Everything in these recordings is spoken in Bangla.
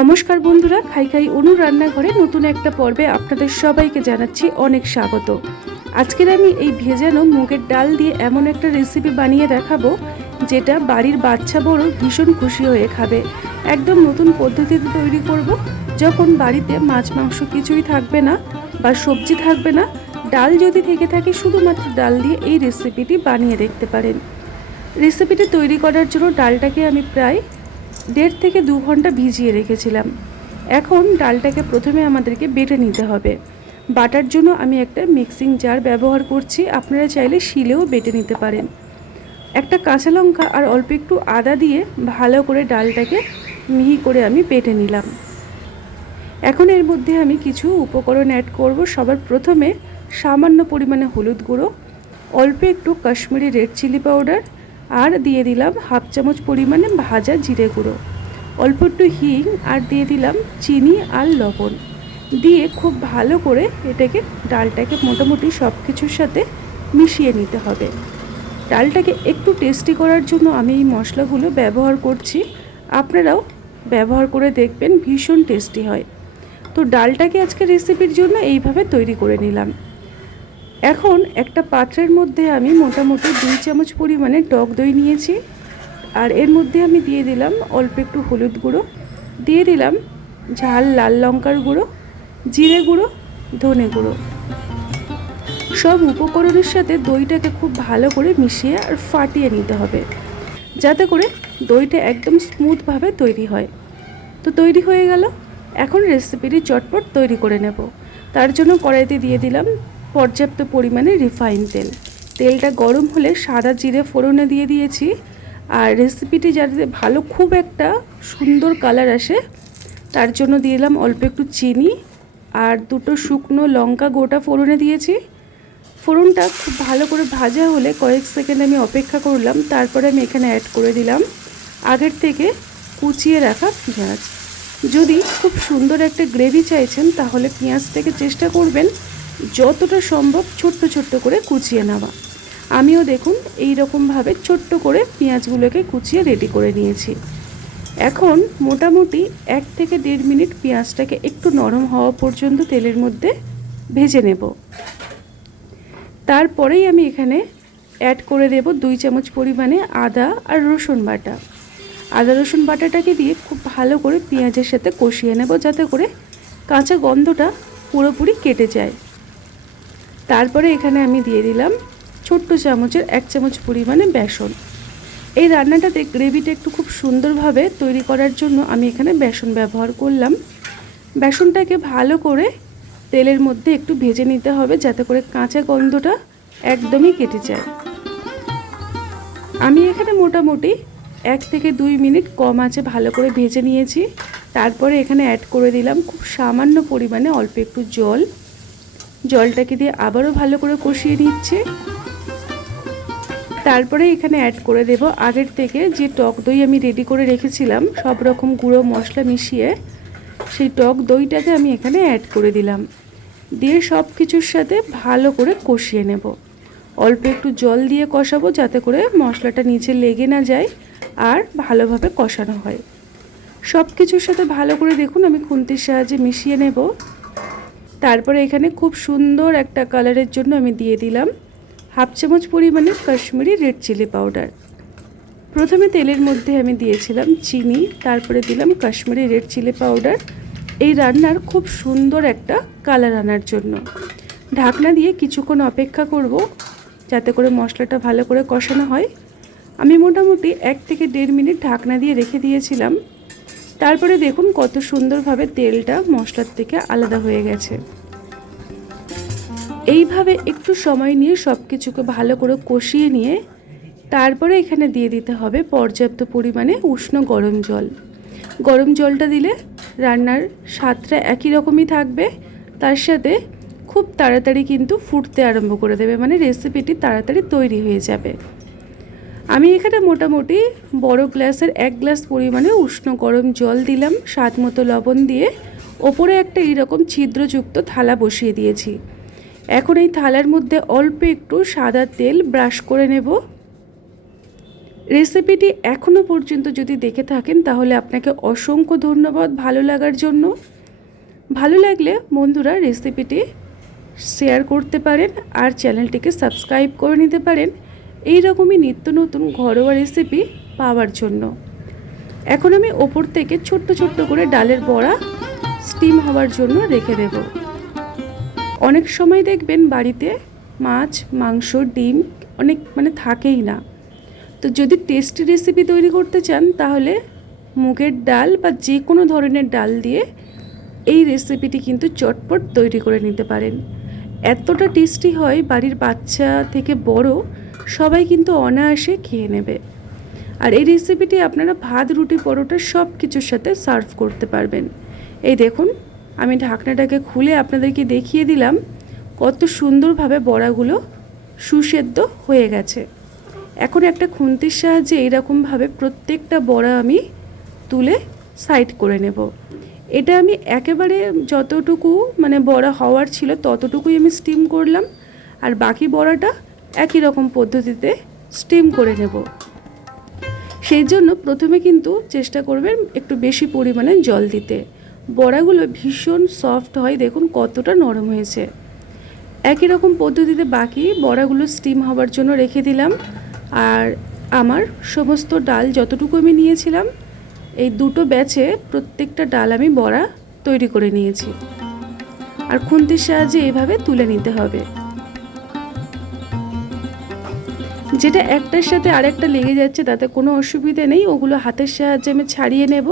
নমস্কার বন্ধুরা, খাই খাই অনু রান্নাঘরে নতুন একটা পর্বে আপনাদের সবাইকে জানাচ্ছি অনেক স্বাগত। আজকের আমি এই ভেজানো মুগের ডাল দিয়ে এমন একটা রেসিপি বানিয়ে দেখাবো যেটা বাড়ির বাচ্চা বড় ভীষণ খুশি হয়ে খাবে। একদম নতুন পদ্ধতিতে তৈরি করব। যখন বাড়িতে মাছ মাংস কিছুই থাকবে না বা সবজি থাকবে না, ডাল যদি থেকে থাকে শুধুমাত্র ডাল দিয়ে এই রেসিপিটি বানিয়ে দেখতে পারেন। রেসিপিটি তৈরি করার জন্য ডালটাকে আমি প্রায় 1.5 থেকে 2 ঘন্টা ভিজিয়ে রেখেছিলাম। এখন ডালটাকে প্রথমে আমাদেরকে বেটে নিতে হবে। বাটার জন্য আমি একটা মিক্সিং জার ব্যবহার করছি, আপনারা চাইলে শিলেও বেটে নিতে পারেন। একটা কাঁচা লঙ্কা আর অল্প একটু আদা দিয়ে ভালো করে ডালটাকে মিহি করে আমি বেটে নিলাম। এখন এর মধ্যে আমি কিছু উপকরণ অ্যাড করব। সবার প্রথমে সামান্য পরিমাণে হলুদ গুঁড়ো, অল্প একটু কাশ্মীরি রেড চিলি পাউডার, আর দিয়ে দিলাম 1/2 চামচ পরিমাণে ভাজা জিরে গুঁড়ো, অল্প একটু হিং, আর দিয়ে দিলাম চিনি আর লবণ। দিয়ে খুব ভালো করে ডালটাকে মোটামুটি সব কিছুর সাথে মিশিয়ে নিতে হবে। ডালটাকে একটু টেস্টি করার জন্য আমি এই মশলাগুলো ব্যবহার করছি, আপনারাও ব্যবহার করে দেখবেন, ভীষণ টেস্টি হয়। তো ডালটাকে আজকে রেসিপির জন্য এইভাবে তৈরি করে নিলাম। এখন একটা পাত্রের মধ্যে আমি মোটামুটি 2 চামচ পরিমাণে টক দই নিয়েছি, আর এর মধ্যে আমি দিয়ে দিলাম অল্প একটু হলুদ গুঁড়ো, দিয়ে দিলাম ঝাল লাল লঙ্কার গুঁড়ো, জিরে গুঁড়ো, ধনে গুঁড়ো। সব উপকরণের সাথে দইটাকে খুব ভালো করে মিশিয়ে আর ফাটিয়ে নিতে হবে, যাতে করে দইটা একদম স্মুথভাবে তৈরি হয়। তো তৈরি হয়ে গেল। এখন রেসিপিটি চটপট তৈরি করে নেব। তার জন্য কড়াইতে দিয়ে দিলাম পর্যাপ্ত পরিমাণে রিফাইন তেল। তেলটা গরম হলে সাদা জিরে ফোড়নে দিয়ে দিয়েছি। আর রেসিপিটি যাতে ভালো খুব একটা সুন্দর কালার আসে তার জন্য দিয়ে দিলাম অল্প একটু চিনি, আর 2টো শুকনো লঙ্কা গোটা ফোড়নে দিয়েছি। ফোড়নটা খুব ভালো করে ভাজা হলে কয়েক সেকেন্ড আমি অপেক্ষা করলাম। তারপরে আমি এখানে অ্যাড করে দিলাম আগের থেকে কুচিয়ে রাখা পেঁয়াজ। যদি খুব সুন্দর একটা গ্রেভি চাইছেন তাহলে পেঁয়াজটাকে চেষ্টা করবেন যতটা সম্ভব ছোট্ট ছোট্ট করে কুচিয়ে নেওয়া। আমিও দেখুন এই রকমভাবে ছোট্ট করে পেঁয়াজগুলোকে কুচিয়ে রেডি করে নিয়েছি। এখন মোটামুটি 1 থেকে 1.5 মিনিট পেঁয়াজটাকে একটু নরম হওয়া পর্যন্ত তেলের মধ্যে ভেজে নেব। তারপরেই আমি এখানে অ্যাড করে দেব 2 চামচ পরিমাণে আদা আর রসুন বাটা। আদা রসুন বাটাটাকে দিয়ে খুব ভালো করে পেঁয়াজের সাথে কষিয়ে নেব, যাতে করে কাঁচা গন্ধটা পুরোপুরি কেটে যায়। তারপরে এখানে আমি দিয়ে দিলাম ছোট্ট চামচের 1 চামচ পরিমাণে বেসন। এই রান্নাটাতে গ্রেভিটা একটু খুব সুন্দরভাবে তৈরি করার জন্য আমি এখানে বেসন ব্যবহার করলাম। বেসনটাকে ভালো করে তেলের মধ্যে একটু ভেজে নিতে হবে, যাতে করে কাঁচা গন্ধটা একদমই কেটে যায়। আমি এখানে মোটামুটি 1 থেকে 2 মিনিট কম আঁচে ভালো করে ভেজে নিয়েছি। তারপরে এখানে অ্যাড করে দিলাম খুব সামান্য পরিমাণে অল্প একটু জল। জলটাকে দিয়ে আবারও ভালো করে কষিয়ে নিচ্ছে। তারপরে এখানে অ্যাড করে দেব আগের থেকে যে টক দই আমি রেডি করে রেখেছিলাম, সব রকম গুঁড়ো মশলা মিশিয়ে সেই টক দইটাকে আমি এখানে অ্যাড করে দিলাম। দিয়ে সব কিছুর সাথে ভালো করে কষিয়ে নেব। অল্প একটু জল দিয়ে কষাবো, যাতে করে মশলাটা নিচে লেগে না যায় আর ভালোভাবে কষানো হয়। সব কিছুর সাথে ভালো করে দেখুন আমি খুন্তির সাহায্যে মিশিয়ে নেব। তারপরে এখানে খুব সুন্দর একটা কালারের জন্য আমি দিয়ে দিলাম 1/2 চামচ পরিমাণে কাশ্মীরি রেড চিলি পাউডার। প্রথমে তেলের মধ্যে আমি দিয়েছিলাম চিনি, তারপরে দিলাম কাশ্মীরি রেড চিলি পাউডার, এই রান্নার খুব সুন্দর একটা কালার আনার জন্য। ঢাকনা দিয়ে কিছুক্ষণ অপেক্ষা করব, যাতে করে মশলাটা ভালো করে কষানো হয়। আমি মোটামুটি 1 থেকে 1.5 মিনিট ঢাকনা দিয়ে রেখে দিয়েছিলাম। তারপরে দেখুন কত সুন্দরভাবে তেলটা মশলার থেকে আলাদা হয়ে গেছে। এইভাবে একটু সময় নিয়ে সব কিছুকে ভালো করে কষিয়ে নিয়ে তারপরে এখানে দিয়ে দিতে হবে পর্যাপ্ত পরিমাণে উষ্ণ গরম জল। গরম জলটা দিলে রান্নার স্বাদটা একই রকমই থাকবে, তার সাথে খুব তাড়াতাড়ি কিন্তু ফুটতে আরম্ভ করে দেবে, মানে রেসিপিটি তাড়াতাড়ি তৈরি হয়ে যাবে। আমি এখানে মোটামুটি বড় গ্লাসের 1 গ্লাস পরিমাণে উষ্ণ গরম জল দিলাম, স্বাদ মতো লবণ দিয়ে ওপরে একটা এইরকম ছিদ্রযুক্ত থালা বসিয়ে দিয়েছি। এখন এই থালার মধ্যে অল্প একটু সাদা তেল ব্রাশ করে নেব। রেসিপিটি এখনও পর্যন্ত যদি দেখে থাকেন তাহলে আপনাকে অসংখ্য ধন্যবাদ ভালো লাগার জন্য। ভালো লাগলে বন্ধুরা রেসিপিটি শেয়ার করতে পারেন আর চ্যানেলটিকে সাবস্ক্রাইব করে নিতে পারেন এই রকমই নিত্য নতুন ঘরোয়া রেসিপি পাওয়ার জন্য। এখন আমি ওপর থেকে ছোট্ট ছোট্ট করে ডালের বড়া স্টিম হওয়ার জন্য রেখে দেব। অনেক সময় দেখবেন বাড়িতে মাছ, মাংস, ডিম অনেক থাকেই না। তো যদি টেস্টি রেসিপি তৈরি করতে চান তাহলে মুগের ডাল বা যে কোনো ধরনের ডাল দিয়ে এই রেসিপিটি কিন্তু চটপট তৈরি করে নিতে পারেন। এতটা টেস্টি হয়, বাড়ির বাচ্চা থেকে বড় সবাই কিন্তু অনায়াসে খেয়ে নেবে। আর এই রেসিপিটি আপনারা ভাত, রুটি, পরোটা সব কিছুর সাথে সার্ভ করতে পারবেন। এই দেখুন, আমি ঢাকনাটাকে খুলে আপনাদেরকে দেখিয়ে দিলাম কত সুন্দরভাবে বড়াগুলো সুসেদ্ধ হয়ে গেছে। এখন একটা খুন্তির সাহায্যে এইরকমভাবে প্রত্যেকটা বড়া আমি তুলে সাইড করে নেব। এটা আমি একেবারে যতটুকু বড়া হওয়ার ছিল ততটুকুই আমি স্টিম করলাম, আর বাকি বড়াটা একই রকম পদ্ধতিতে স্টিম করে নেব। সেই জন্য প্রথমে কিন্তু চেষ্টা করবেন একটু বেশি পরিমাণে জল দিতে। বড়াগুলো ভীষণ সফট হয়, দেখুন কতটা নরম হয়েছে। একই রকম পদ্ধতিতে বাকি বড়াগুলো স্টিম হওয়ার জন্য রেখে দিলাম। আর আমার সমস্ত ডাল যতটুকু আমি নিয়েছিলাম এই দুটো ব্যাচে প্রত্যেকটা ডাল আমি বড়া তৈরি করে নিয়েছি। আর খুন্তির সাহায্যে এভাবে তুলে নিতে হবে। যেটা একটার সাথে আরেকটা লেগে যাচ্ছে তাতে কোনো অসুবিধে নেই, ওগুলো হাতের সাহায্যে আমি ছাড়িয়ে নেব।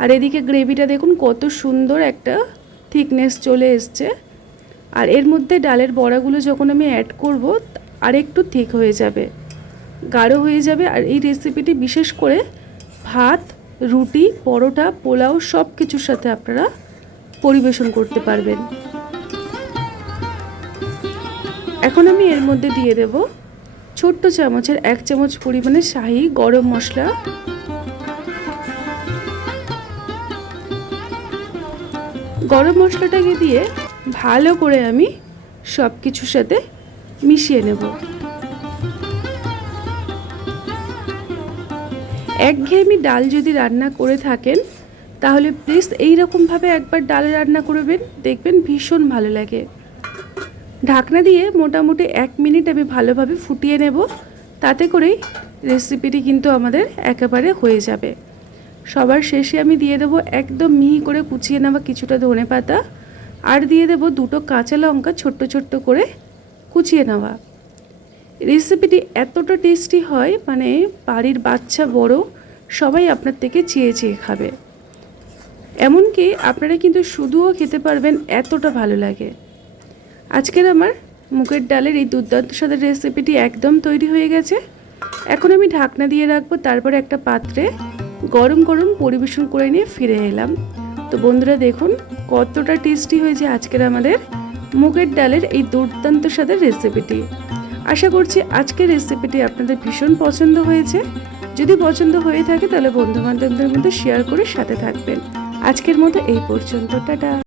আর এদিকে গ্রেভিটা দেখুন কত সুন্দর একটা থিকনেস চলে এসছে। আর এর মধ্যে ডালের বড়াগুলো যখন আমি অ্যাড করব আর একটু থিক হয়ে যাবে, গাঢ় হয়ে যাবে। আর এই রেসিপিটি বিশেষ করে ভাত, রুটি, পরোটা, পোলাও সব কিছুর সাথে আপনারা পরিবেশন করতে পারবেন। এখন আমি এর মধ্যে দিয়ে দেব ছোট্ট চামচের 1 চামচ পরিমাণে শাহি গরম মশলা, গরম মশলাটাকে দিয়ে ভালো করে আমি সব কিছুর সাথে মিশিয়ে নেব। একঘেয়েমি ডাল যদি রান্না করে থাকেন তাহলে প্লিজ এইরকমভাবে একবার ডাল রান্না করবেন, দেখবেন ভীষণ ভালো লাগে। ঢাকনা দিয়ে মোটামুটি 1 মিনিট আমি ভালোভাবে ফুটিয়ে নেব, তাতে করেই রেসিপিটি কিন্তু আমাদের একেবারে হয়ে যাবে। সবার শেষে আমি দিয়ে দেবো একদম মিহি করে কুচিয়ে নেওয়া কিছুটা ধনেপাতা, আর দিয়ে দেবো 2টো কাঁচা লঙ্কা ছোট্ট ছোট্ট করে কুচিয়ে নেওয়া। রেসিপিটি এতটা টেস্টি হয় বাড়ির বাচ্চা বড় সবাই আপনার থেকে চেয়ে চেয়ে খাবে। এমনকি আপনারা কিন্তু শুধুও খেতে পারবেন, এতটা ভালো লাগে। আজকের আমার মুগের ডালের এই দুর্দান্ত স্বাদের রেসিপিটি একদম তৈরি হয়ে গেছে। এখন আমি ঢাকনা দিয়ে রাখবো, তারপরে একটা পাত্রে গরম গরম পরিবেশন করে নিয়ে ফিরে এলাম। তো বন্ধুরা দেখুন কতটা টেস্টি হয়েছে আজকের আমাদের মুগের ডালের এই দুর্দান্ত স্বাদের রেসিপিটি। আশা করছি আজকের রেসিপিটি আপনাদের ভীষণ পছন্দ হয়েছে। যদি পছন্দ হয়ে থাকে তাহলে বন্ধুবান্ধবদের মধ্যে শেয়ার করে সাথে থাকবেন। আজকের মতো এই পর্যন্ত, টাটা।